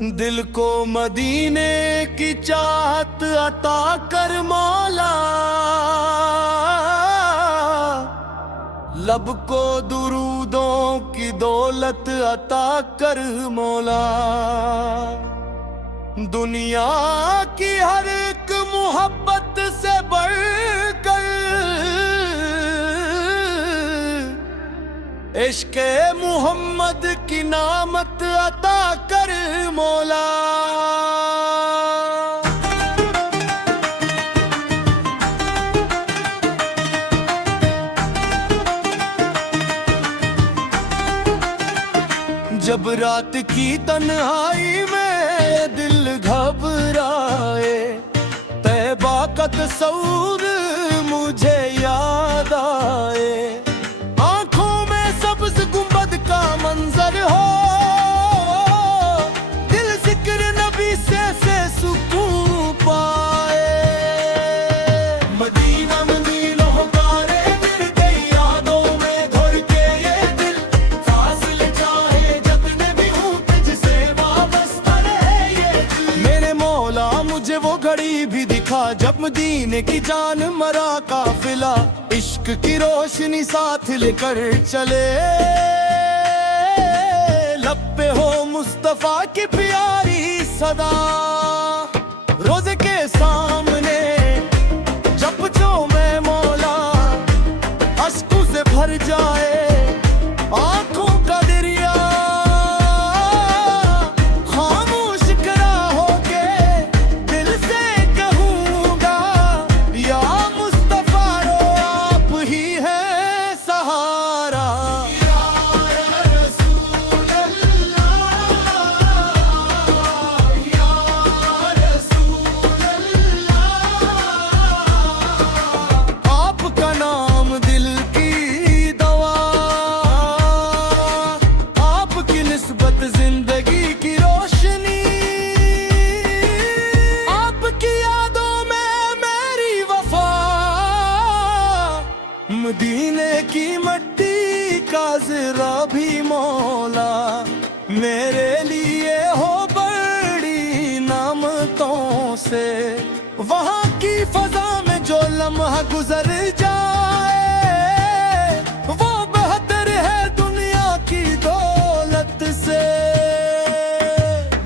दिल को मदीने की चाहत अता कर मौला, लब को दुरूदों की दौलत अता कर मौला। दुनिया की हर एक मोहब्बत से बढ़कर इश्क़े मोहम्मद की नामत अता कर मौला। जब रात की तन्हाई में दिल घबराए, तैबा का तस्वीर मुझे याद आए। आंखों में सब्ज़ गुंबद का मंजर हो, दिल जिक्र नबी से सुकून पाए। मदीना मदीना पुकारे दिल गई यादों में धुर के ये दिल, फासिले चाहे जितने भी हूँ तुझसे वाबस्ता रहे ये दिल। मेरे मौला मुझे वो घड़ी भी दिखा जब मदीने की जान मरा काफिला, इश्क की रोशनी साथ लेकर चले। लब पे हो मुस्तफा की प्यारी सदा, रोजे के सामने जब जो मैं मौला, अश्कों से भर जाए आंखों का दरिया। खामोश करा होके दिल से कहूँगा, या मुस्तफा रो आप ही है सहारा। या रसूल अल्लाह, या रसूल अल्लाह, आपका नाम दिल की दवा, आपकी निस्बत जिंदगी की रोशनी, आपकी यादों में मेरी वफा। मदीने की मट्टी का जरा भी मौला मेरे लिए हो बड़ी नामतों से। वहाँ की फजा में जो लम्हा गुजर जाए, वो बेहतर है दुनिया की दौलत से।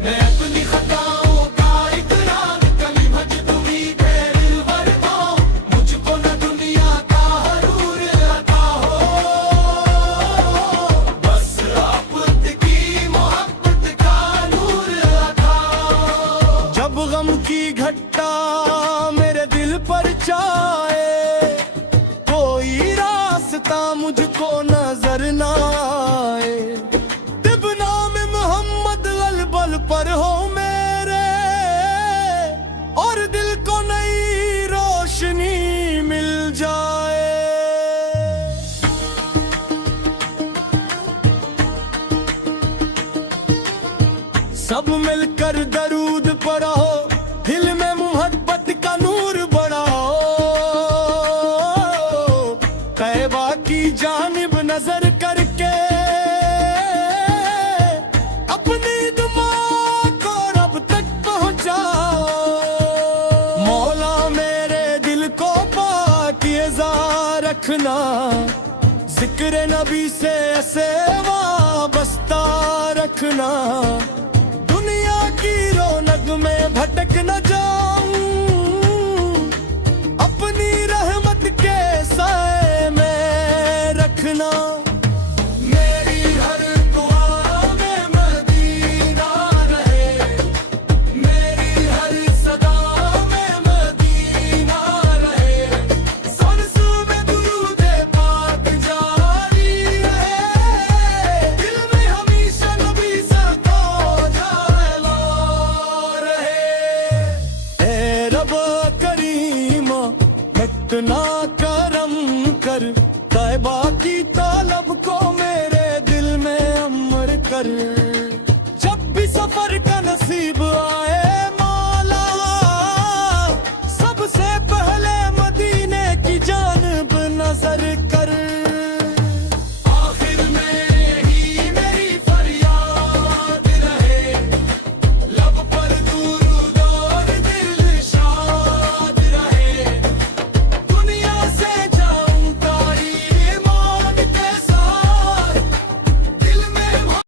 मैं अपनी खताओं का इकरार कभी मजदूरी पे दिलबर पाऊं, मुझको न दुनिया का हरूर अता हो, बस आपकी मोहब्बत का नूर अता हो। जब गम की घट्टा मेरे दिल पर चाहे, कोई रास्ता मुझको नजर ना आए, तिब नाम मोहम्मद अलबल पर हो मेरे, और दिल को नई रोशनी मिल जाए। सब मिलकर दरूद पढ़ो, दिल में मोहब्बत का नूर बढ़ाओ। तैबा की जानिब नजर करके अपनी दुआ को रब तक पहुंचाओ। मौला मेरे दिल को पाकीज़ा रखना, जिक्र नबी से ऐसे वाबस्ता रखना। दुनिया की रौनक में भटक न जाऊं, अपनी रहमत के साए में रखना। मेरी हर दुआ में मदीना रहे, मेरी हर सदा में मदीना रहे। सांस में दुरूद पाक जारी रहे, दिल में हमेशा नबी सा ताजा रहे। ऐ रब करीमा इतना करम कर, तैबा की तालब को मेरे दिल में अमर कर। जब भी सफर का नसीब आए